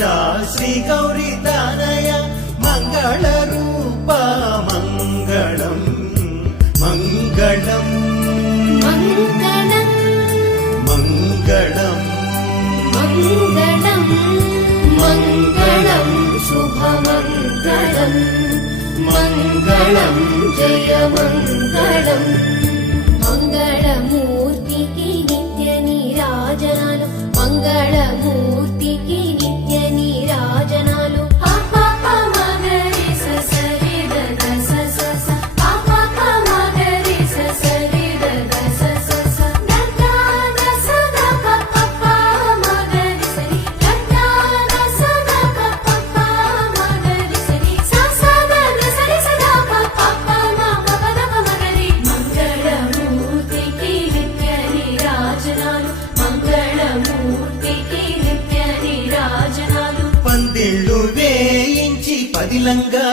ఉషా శ్రీ గౌరీ తనయ మంగళ రూప మంగళం మంగళం మంగళం మంగళం మంగళం మంగళం శుభమంగళం మంగళం జయ మంగళం మంగళమూర్తికి నిత్య నీరాజనాలు మంగళమూర్తికి నిత్య నీరాజనాలు పందిళ్ళు వేయించి పదిలంగా